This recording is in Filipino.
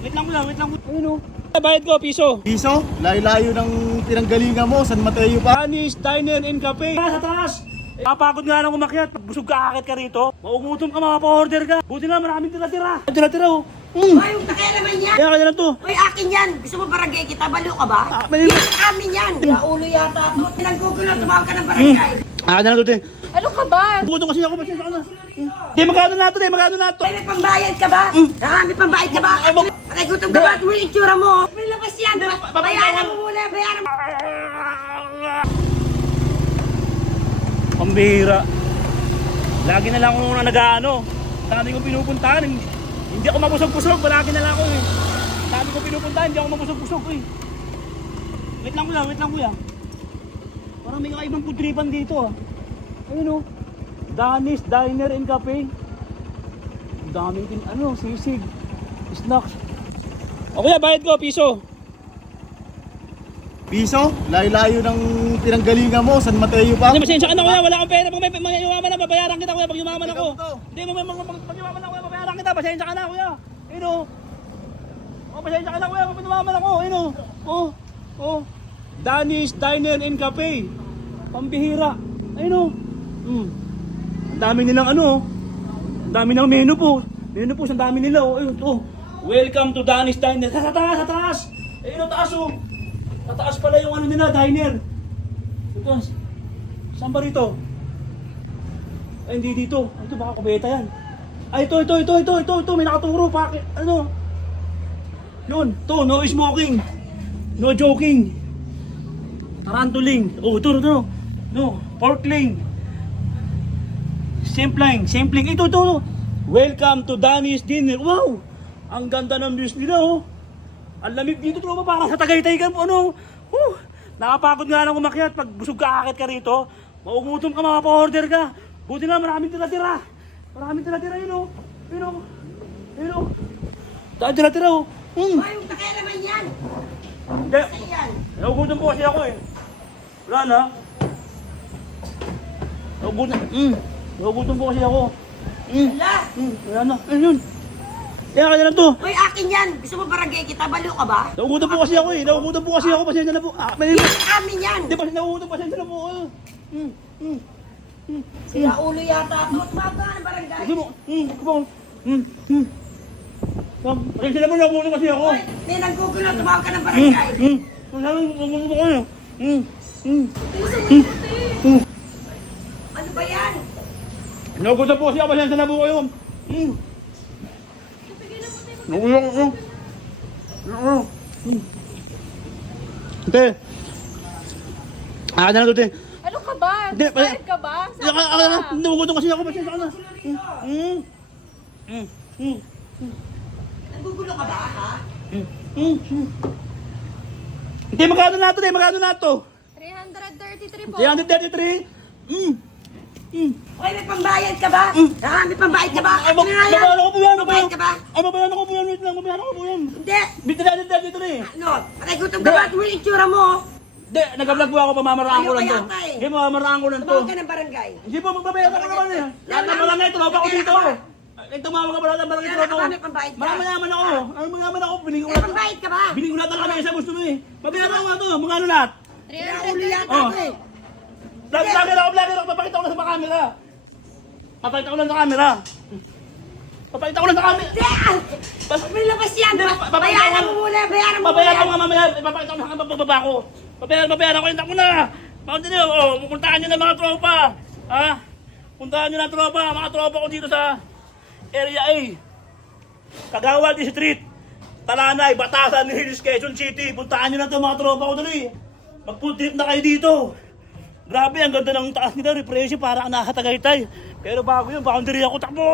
Wait lang kuya, wait lang. Ayun o. Bayad ko, piso. Piso? Layo-layo ng pinanggalingan mo, San Mateo pa. Anis, Diner and Cafe. Sa taas! Kapagod nga lang umakyat. Pag busog ka akit ka rito, maugutom ka, mapapa-order ka. Buti na, maraming tira-tira. Tira-tira o. Ay, yung takaya naman yan. Kaya kanya lang to. Uy, akin yan. Gusto mo barangay kita? Balo ka ba? Mali- Yan, amin yan. Wala ulo yata ito. Pinaggugulo, tumawag ka ng barangay. Kanya lang to, te. Ano ka ba? Bugutom kasi ako, pasensya ka na. Di, magkano na to, di, magkano na to. May pambayad ka ba? May pambayad ka ba? Patay gutom ka ba? At mo yung itsura mo. May labas yan. Bayaran mo muna. Bayaran mo. Pambihira. Lagi na lang ako muna nag-ano. Dami kong pinupuntahan. Hindi ako mabusog-busog. Lagi na lang ako eh. Dami kong pinupuntahan. Hindi ako mabusog-busog eh. Wait lang kuya, wait lang kuya. Parang may kakaibang putripan dito ah. Ayun oh. Danis, Diner and Cafe. Ang daming sisig. Snacks. O kuya, bayad ko, piso. Piso? Layo-layo ng pinanggalingan mo, San Mateo pa. Hindi, pasensya ka na kuya, wala akong pera. Pag may yumaman na, babayaran kita kuya. Pag yumaman ako. Hindi, pag yumaman na kuya, babayaran kita. Pasensya ka na kuya. Ayun o. Oh, pasensya ka na kuya, pag yumaman ako. Ayun o. Oh. Danis, Diner and Cafe. Pambihira. Ayun o. Ang dami nilang ang dami ng menu po. Menu po, ang dami nila o. Ayun o. Welcome to Danis Diner. Sa taas. Ayun o, taas o. Sa taas pala yung nila, diner. Ito, saan ba rito? Ay, hindi dito. Ito, baka kubeta yan. Ay, ito. May nakaturo. Bakit? Ano? Yun, to, no smoking. No joking. Tarantuling. Oh, ito. No, porkling. Simpling. Ito. Welcome to Danis Dinner. Wow! Ang ganda ng views nila, oh. Ang lamig dito, tropa, parang sa Tagaytay ka, nakapagod nga lang umakyat. Pag busog ka akit ka rito, maugutom ka, mapapa-order ka. Buti na, maraming tira-tira. Yun o. Dahil tira-tira o. Ay, yung takaya naman yan. Hindi, Sa'yo yan. naugutom po kasi ako eh. Wala na. Naugutom po kasi ako. Wala. Wala na. Ayun. Kaya kanya lang to. Uy, akin yan. Gusto mo barangay kita? Balo ka ba? Naugutom po kasi ako eh. Pasensya na po. Yan, amin yan. Hindi pa siya naugutom, pasensya na po. Sila ulo yata ito. Tumawag ka ng barangay. Kasi mo, pasensya na po, naugutom kasi ako. Uy, may naggugulo, tumawag ka ng barangay. Naugutom po kayo. Ano ba yan? Naugutom po kasi ako, pasensya na po kayo. Naugutom ko. Ate. Na lang ito, te. Ano ka ba? Hindi, Bayad ka ba? Saan ka ba? Naugutom kasi ako, pasensya ka na. Naggugulo ka ba, ha? Hindi, magkano na to? 333 po. 333? Uy, may pambayad ka ba? May pambayad ka ba? Ay, mabayaran ko po yan, Pambayad ka ba? Ay, mabayaran ko po yan, wait lang, mabayaran ko po yan. Hindi. Dito na eh. Ano? Patay gutom ka ba? At mo yung itsura mo. Hindi, nag-vlog po ako, pamamaraan ko lang to. Ayaw kaya eh. Hindi, pamamaraan ko lang to. Tumawag ka ng barangay. Hindi po, magbabayaran ko naman eh. Lahat ng barangay, tumawag ako dito. Tumawag ka ba lahat ng barangay, tumawag ako. May pambayad ka. Mayaman ako. Mayaman ako, biling ko May lahat. pambayad ka ba? Biling ko lahat ng kami sa gusto mo eh. Mabayaran ko nga to, magkano lahat? Sila ulo yata Oh. ito eh. Vlogger ako, papakita ko lang sa camera. Papakita ko lang sa camera. May labas yan. Bayaran mo muna. Bayaran mo Babayaran ko muna. nga mamaya, ipapakita ko sa akin pagbaba ko. Babayaran ko, hinta ko na. Bakit nyo, pupuntahan nyo na mga tropa. Ha? Puntahan nyo na tropa, mga tropa ko dito sa Area A. Kagawad Street, Talanay, Batasan, Hills, Quezon City. Puntahan nyo na ito mga tropa ko dali. Mag-food trip na kayo dito. Grabe, ang ganda ng taas nila, refreshy, parang nasa Tagaytay. Pero bago yun, boundary ako, takbo!